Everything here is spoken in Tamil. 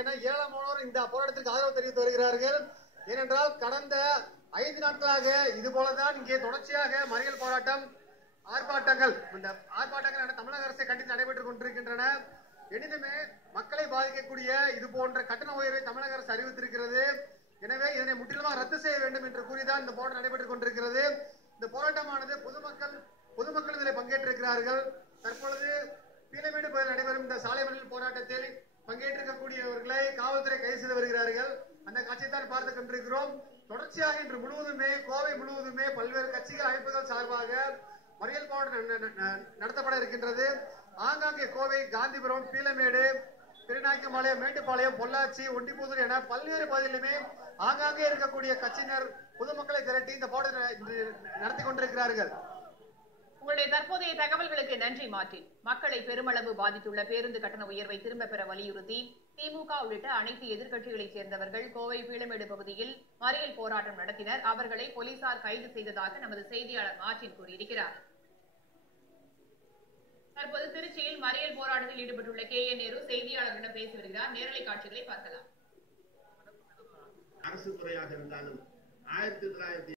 என ஏழமானோர் இந்த போராட்டத்திற்கு ஆதரவு தெரிவித்து வருகிறார்கள். ஏனென்றால் கடந்த ஐந்து நாட்களாக இது போலதான் இங்கே தொடர்ச்சியாக மறியல் போராட்டம் ஆர்ப்பாட்டங்கள் இந்த ஆர்ப்பாட்டங்கள் என தமிழக அரசை கண்டித்து நடைபெற்றுக் கொண்டிருக்கின்றன. எனினுமே மக்களை பாதிக்கக்கூடிய இது போன்ற கட்டண உயர்வை தமிழக அரசு அறிவித்திருக்கிறது. எனவே இதனை முற்றிலுமாக ரத்து செய்ய வேண்டும் என்று கூறிதான் இந்த போராட்டம் நடைபெற்றுக் கொண்டிருக்கிறது. இந்த போராட்டமானது பொதுமக்கள் பொதுமக்கள் இதில் பங்கேற்றிருக்கிறார்கள். தற்பொழுது பீலமேடு பகுதியில் நடைபெறும் இந்த சாலை மறியல் போராட்டத்தில் பங்கேற்றிருக்கக்கூடியவர்களை காவல்துறை கைது செய்து வருகிறார்கள். அந்த காட்சியை தான் பார்த்து கொண்டிருக்கிறோம். தொடர்ச்சியாக இன்று முழுவதுமே கோவை முழுவதுமே பல்வேறு கட்சிகள் அமைப்புகள் சார்பாக மறியல் போராட்டம் ந- நடத்தப்பட இருக்கின்றது. ஆங்காங்கே கோவை காந்திபுரம் பீலமேடு திருநாய்க்கம்பாளையம் மேட்டுப்பாளையம் பொள்ளாச்சி ஒண்டிபுதூர் என பல்வேறு பகுதிகளிலுமே ஆங்காங்கே இருக்கக்கூடிய கட்சியினர் பொதுமக்களை திரட்டி இந்த போராட்டத்தை நடத்தி கொண்டிருக்கிறார்கள். உங்களுடைய தற்போதைய தகவல்களுக்கு நன்றி மார்ட்டின். மக்களை பெருமளவு பாதித்துள்ள பேருந்து கட்டண உயர்வை திரும்ப பெற வலியுறுத்தி திமுக உள்ளிட்ட அனைத்து எதிர்க்கட்சிகளைச் சேர்ந்தவர்கள் கோவை பீளமேடு பகுதியில் மறியல் போராட்டம் நடத்தினர். அவர்களை போலீசார் கைது செய்ததாக நமது செய்தியாளர் மார்ட்டின் கூறியிருக்கிறார். தற்போது திருச்சியில் மறியல் போராட்டத்தில் ஈடுபட்டுள்ள கே. என். நேரு செய்தியாளர்களிடம் பேசி வருகிறார். நேரலை காட்சிகளை பார்க்கலாம். அரசு துறையாக இருந்தாலும் ஆயிரத்தி தொள்ளாயிரத்தி